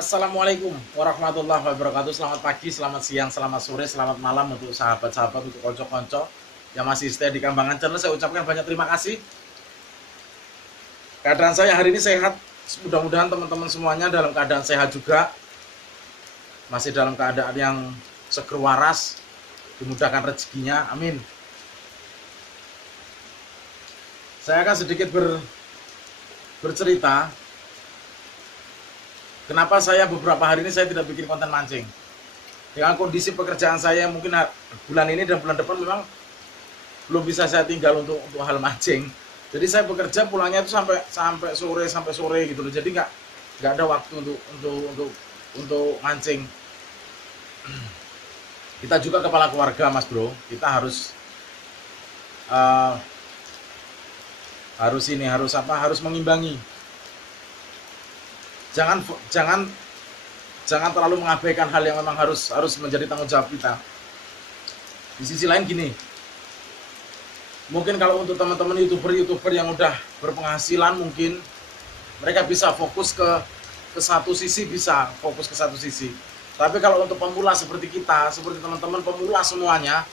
Assalamualaikum warahmatullahi wabarakatuh. Selamat pagi, selamat siang, selamat sore, selamat malam untuk sahabat-sahabat, untuk konco-konco yang masih stay di Kambangan Channel. Saya ucapkan banyak terima kasih. Keadaan saya hari ini sehat. Mudah-mudahan teman-teman semuanya dalam keadaan sehat juga. Masih dalam keadaan yang seger waras, dimudahkan rezekinya. Amin. Saya akan sedikit bercerita. Kenapa saya beberapa hari ini saya tidak bikin konten mancing? Dengan kondisi pekerjaan saya mungkin bulan ini dan bulan depan memang belum bisa saya tinggal untuk hal mancing. Jadi saya bekerja pulangnya itu sampai sore gitu loh. Jadi nggak ada waktu untuk mancing. Kita juga kepala keluarga, Mas Bro. Kita harus harus mengimbangi. Jangan terlalu mengabaikan hal yang memang harus menjadi tanggung jawab kita. Di sisi lain gini, mungkin kalau untuk teman-teman youtuber yang udah berpenghasilan, mungkin mereka bisa fokus ke satu sisi, Tapi kalau untuk pemula seperti kita, seperti teman-teman pemula semuanya,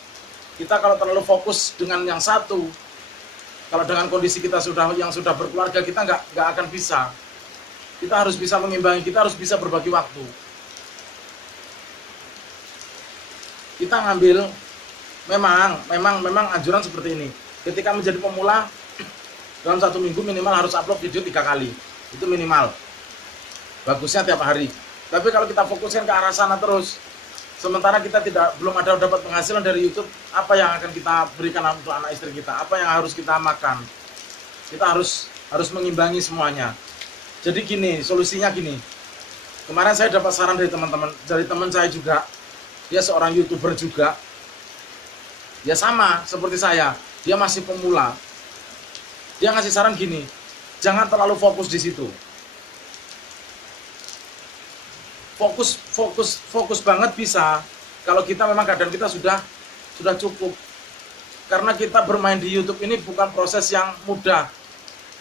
kita kalau terlalu fokus dengan yang satu, kalau dengan kondisi kita sudah berkeluarga, kita nggak akan bisa. Kita harus bisa mengimbangi, kita harus bisa berbagi waktu. Kita ngambil, memang anjuran seperti ini. Ketika menjadi pemula, dalam 1 minggu minimal harus upload video 3 kali. Itu minimal. Bagusnya tiap hari. Tapi kalau kita fokuskan ke arah sana terus, sementara kita belum ada dapat penghasilan dari YouTube, apa yang akan kita berikan untuk anak istri kita? Apa yang harus kita makan? Kita harus mengimbangi semuanya. Jadi gini, solusinya gini. Kemarin saya dapat saran dari teman saya juga. Dia seorang YouTuber juga. Dia sama seperti saya. Dia masih pemula. Dia ngasih saran gini, jangan terlalu fokus di situ. Fokus banget bisa kalau kita memang keadaan kita sudah cukup. Karena kita bermain di YouTube ini bukan proses yang mudah.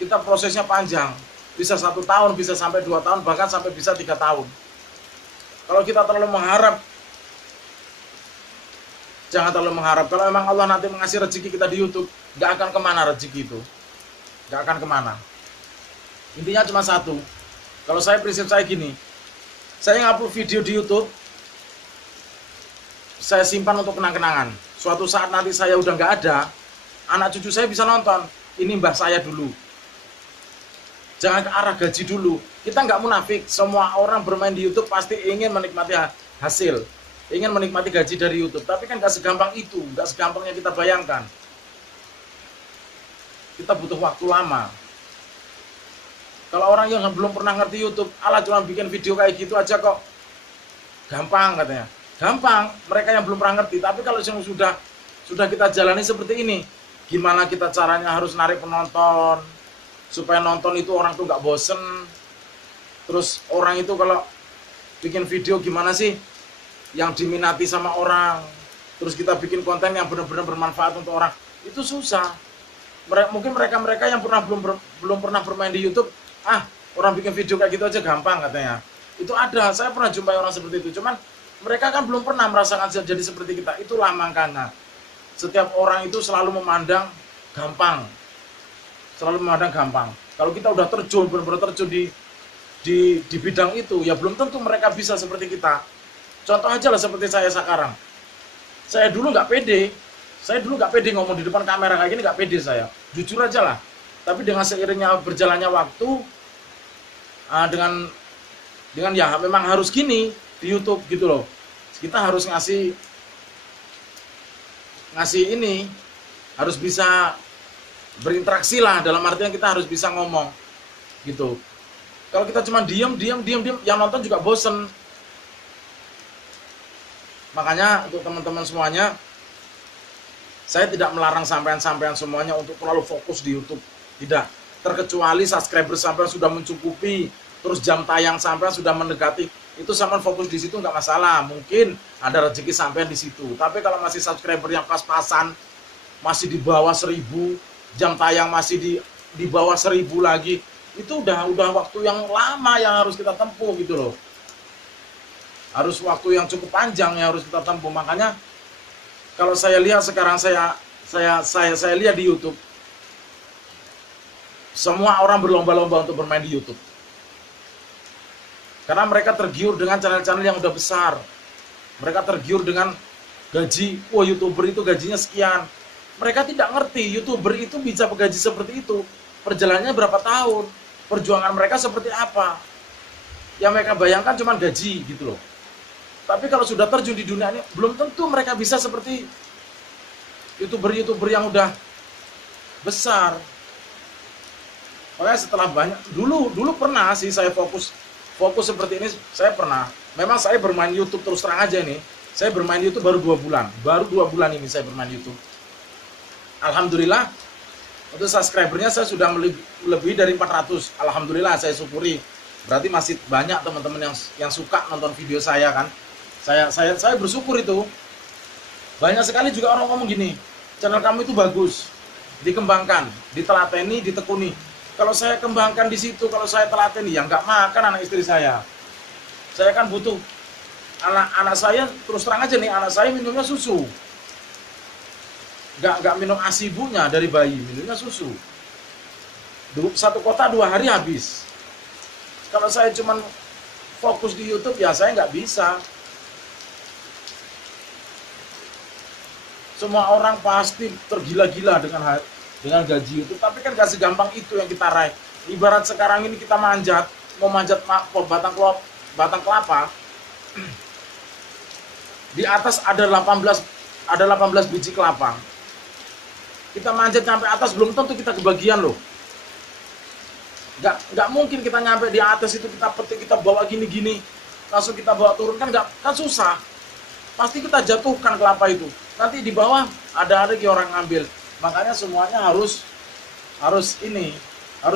Kita prosesnya panjang. Bisa 1 tahun, bisa sampai 2 tahun, bahkan sampai bisa 3 tahun. Kalau kita terlalu mengharap, jangan terlalu mengharap. Kalau memang Allah nanti mengasih rezeki kita di YouTube, nggak akan kemana rezeki itu. Nggak akan kemana. Intinya cuma satu. Kalau prinsip saya gini, saya ngupload video di YouTube, saya simpan untuk kenang-kenangan. Suatu saat nanti saya udah nggak ada, anak cucu saya bisa nonton. Ini mbah saya dulu. Jangan ke arah gaji dulu. Kita nggak munafik. Semua orang bermain di YouTube pasti ingin menikmati hasil, ingin menikmati gaji dari YouTube. Tapi kan nggak segampang itu, nggak segampang yang kita bayangkan. Kita butuh waktu lama. Kalau orang yang belum pernah ngerti YouTube, ala cuma bikin video kayak gitu aja kok gampang katanya. Gampang, mereka yang belum pernah ngerti. Tapi kalau yang sudah kita jalani seperti ini, gimana kita caranya harus narik penonton, supaya nonton itu orang tuh nggak bosen. Terus orang itu kalau bikin video gimana sih yang diminati sama orang, terus kita bikin konten yang benar-benar bermanfaat untuk orang, itu susah. Mungkin mereka yang belum pernah bermain di YouTube, orang bikin video kayak gitu aja gampang katanya. Itu ada, saya pernah jumpai orang seperti itu. Cuman mereka kan belum pernah merasakan jadi seperti kita. Itulah makanya setiap orang itu selalu memandang gampang. Kalau kita udah benar-benar terjun di bidang itu, ya belum tentu mereka bisa seperti kita. Contoh aja lah seperti saya sekarang. Saya dulu nggak pede ngomong di depan kamera kayak gini, nggak pede saya. Jujur aja lah. Tapi dengan seiringnya berjalannya waktu, dengan ya memang harus gini di YouTube gitu loh. Kita harus ngasih ini, harus bisa berinteraksi lah, dalam artian kita harus bisa ngomong gitu. Kalau kita cuma diam, yang nonton juga bosen. Makanya untuk teman-teman semuanya, saya tidak melarang sampean semuanya untuk terlalu fokus di YouTube, tidak. Terkecuali subscriber sampean sudah mencukupi, terus jam tayang sampean sudah mendekati, itu sampean fokus di situ nggak masalah. Mungkin ada rezeki sampean di situ. Tapi kalau masih subscriber yang pas-pasan, masih di bawah 1000, jam tayang masih di bawah 1000 lagi, itu udah waktu yang lama yang harus kita tempuh gitu loh. harus waktu yang cukup panjang yang harus kita tempuh. Makanya kalau saya lihat sekarang, saya lihat di YouTube, semua orang berlomba-lomba untuk bermain di YouTube. Karena mereka tergiur dengan channel-channel yang udah besar. Mereka tergiur dengan gaji, wah YouTuber itu gajinya sekian. Mereka tidak ngerti YouTuber itu bisa bergaji seperti itu. Perjalanannya berapa tahun, perjuangan mereka seperti apa. Yang mereka bayangkan cuma gaji gitu loh. Tapi kalau sudah terjun di dunia ini, belum tentu mereka bisa seperti YouTuber-YouTuber yang udah besar. Makanya setelah banyak, dulu pernah sih saya fokus seperti ini, saya pernah. Memang saya bermain YouTube terus terang aja nih. Saya bermain YouTube baru 2 bulan. Baru 2 bulan ini saya bermain YouTube. Alhamdulillah, untuk subscribernya saya sudah lebih dari 400. Alhamdulillah, saya syukuri. Berarti masih banyak teman-teman yang suka nonton video saya kan. Saya bersyukur itu. Banyak sekali juga orang ngomong gini, channel kamu itu bagus, dikembangkan, ditelateni, ditekuni. Kalau saya kembangkan di situ, kalau saya telateni, ya nggak makan anak istri saya. Saya kan butuh anak saya, terus terang aja nih, anak saya minumnya susu. Nggak minum ASI ibunya dari bayi, minumnya susu. Satu kota 2 hari habis. Kalau saya cuman fokus di YouTube, ya saya nggak bisa. Semua orang pasti tergila-gila dengan gaji YouTube, tapi kan gak segampang itu yang kita raih. Ibarat sekarang ini kita mau manjat batang kelapa, di atas ada 18 biji kelapa. Kita manjat sampai atas, belum tentu kita kebagian loh. Gak mungkin kita nyampe di atas itu kita petik, kita bawa gini-gini, langsung kita bawa turun, kan susah. Pasti kita jatuhkan kelapa itu. Nanti di bawah ada lagi orang ngambil. Makanya semuanya harus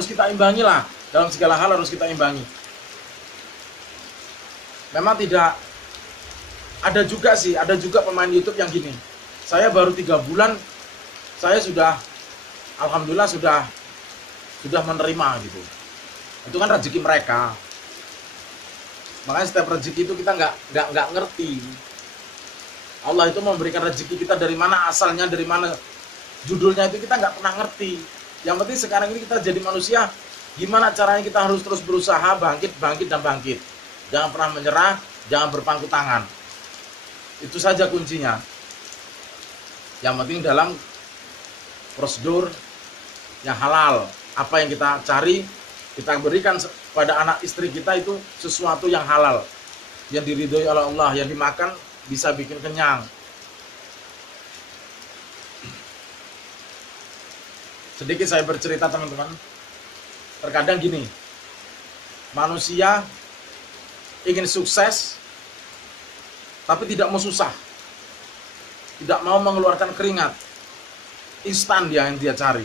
kita imbangi lah. Dalam segala hal harus kita imbangi. Memang tidak ada juga pemain YouTube yang gini. Saya baru 3 bulan, saya sudah alhamdulillah sudah menerima gitu. Itu kan rezeki mereka. Makanya setiap rezeki itu kita nggak ngerti. Allah itu memberikan rezeki kita dari mana asalnya, dari mana judulnya itu kita nggak pernah ngerti. Yang penting sekarang ini kita jadi manusia, gimana caranya kita harus terus berusaha, bangkit dan bangkit. Jangan pernah menyerah, jangan berpangku tangan. Itu saja kuncinya. Yang penting dalam prosedur yang halal. Apa yang kita cari, kita berikan pada anak istri kita itu sesuatu yang halal, yang diridhoi oleh Allah, yang dimakan bisa bikin kenyang. Sedikit saya bercerita teman-teman. Terkadang gini, manusia ingin sukses tapi tidak mau susah, tidak mau mengeluarkan keringat. Instan yang dia cari.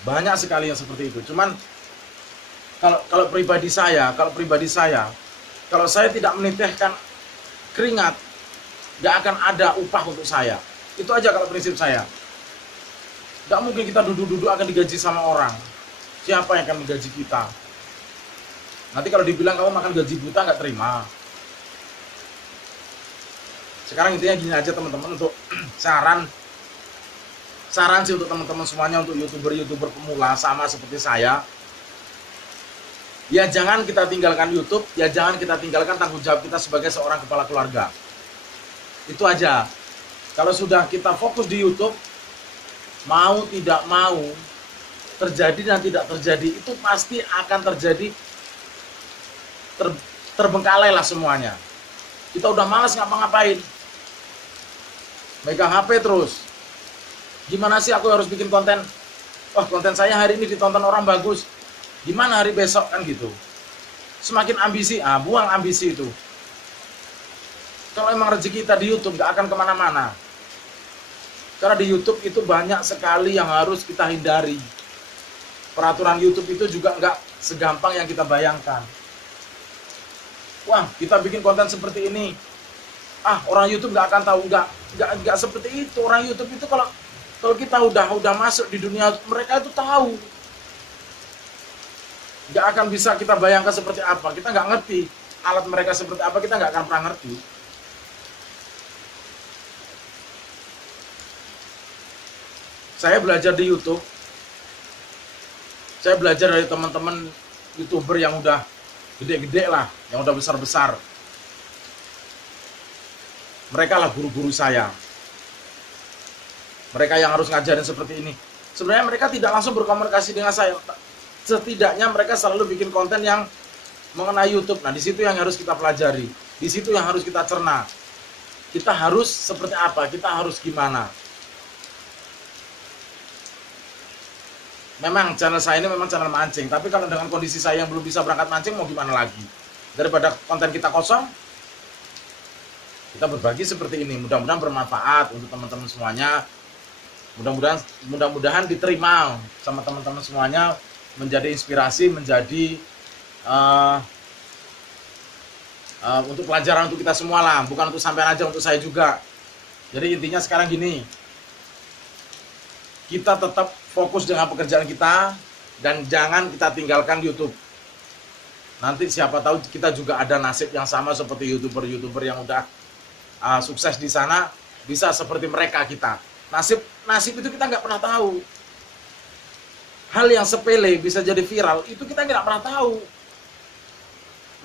Banyak sekali yang seperti itu. Cuman kalau pribadi saya, kalau saya tidak menitihkan keringat, gak akan ada upah untuk saya. Itu aja kalau prinsip saya. Gak mungkin kita duduk-duduk akan digaji sama orang. Siapa yang akan menggaji kita? Nanti kalau dibilang kamu makan gaji buta, gak terima. Sekarang intinya gini aja teman-teman, untuk saran sih untuk teman-teman semuanya, untuk YouTuber pemula sama seperti saya. Ya jangan kita tinggalkan YouTube, ya jangan kita tinggalkan tanggung jawab kita sebagai seorang kepala keluarga. Itu aja. Kalau sudah kita fokus di YouTube, mau tidak mau, terjadi dan tidak terjadi, itu pasti akan terjadi, terbengkalai lah semuanya. Kita udah malas ngapa-ngapain, megang HP terus. Gimana sih aku harus bikin konten? Wah, konten saya hari ini ditonton orang bagus, gimana hari besok, kan gitu. Semakin ambisi, buang ambisi itu. Kalau emang rezeki kita di YouTube, gak akan kemana-mana. Karena di YouTube itu banyak sekali yang harus kita hindari. Peraturan YouTube itu juga gak segampang yang kita bayangkan. Wah, kita bikin konten seperti ini, orang YouTube gak akan tahu. Gak seperti itu. Orang YouTube itu kalau kita udah masuk di dunia, mereka itu tahu. Gak akan bisa kita bayangkan seperti apa, kita gak ngerti. alat mereka seperti apa, kita nggak akan pernah ngerti. Saya belajar di YouTube, saya belajar dari teman-teman YouTuber yang udah gede-gede lah, yang udah besar-besar. Mereka lah guru-guru saya. Mereka yang harus ngajarin seperti ini. Sebenarnya mereka tidak langsung berkomunikasi dengan saya. Setidaknya mereka selalu bikin konten yang mengenai YouTube. Nah, di situ yang harus kita pelajari. Di situ yang harus kita cerna. Kita harus seperti apa? Kita harus gimana? Memang channel saya ini memang channel mancing, tapi kalau dengan kondisi saya yang belum bisa berangkat mancing, mau gimana lagi? Daripada konten kita kosong, kita berbagi seperti ini. Mudah-mudahan bermanfaat untuk teman-teman semuanya. Mudah-mudahan diterima sama teman-teman semuanya, menjadi inspirasi, menjadi untuk pelajaran untuk kita semua lah, bukan untuk sampean aja, untuk saya juga. Jadi intinya sekarang gini, kita tetap fokus dengan pekerjaan kita dan jangan kita tinggalkan YouTube. Nanti siapa tahu kita juga ada nasib yang sama seperti YouTuber yang udah sukses di sana, bisa seperti mereka kita. Nasib itu kita nggak pernah tahu. Hal yang sepele bisa jadi viral, itu kita nggak pernah tahu.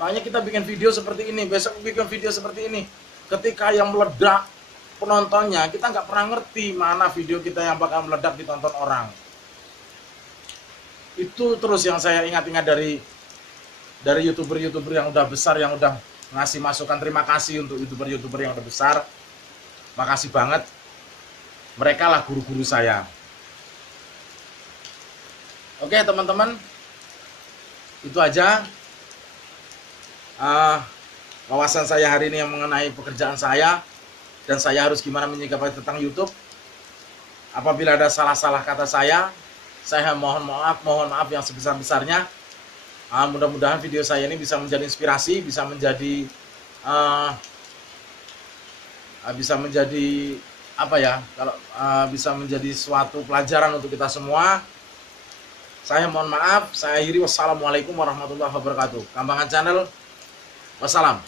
Makanya kita bikin video seperti ini, besok bikin video seperti ini. Ketika yang meledak penontonnya, kita nggak pernah ngerti mana video kita yang bakal meledak ditonton orang. Itu terus yang saya ingat-ingat dari YouTuber yang udah besar, yang udah ngasih masukan. Terima kasih untuk YouTuber yang udah besar. Makasih banget. Mereka lah guru-guru saya. Oke teman-teman, itu aja wawasan saya hari ini yang mengenai pekerjaan saya, dan saya harus gimana menyikapi tentang YouTube. Apabila ada salah-salah kata saya mohon maaf yang sebesar-besarnya. Mudah-mudahan video saya ini bisa menjadi inspirasi, bisa menjadi apa ya, kalau bisa menjadi suatu pelajaran untuk kita semua. Saya mohon maaf, saya akhiri. Wassalamualaikum warahmatullahi wabarakatuh. Kambangan Channel, wassalam.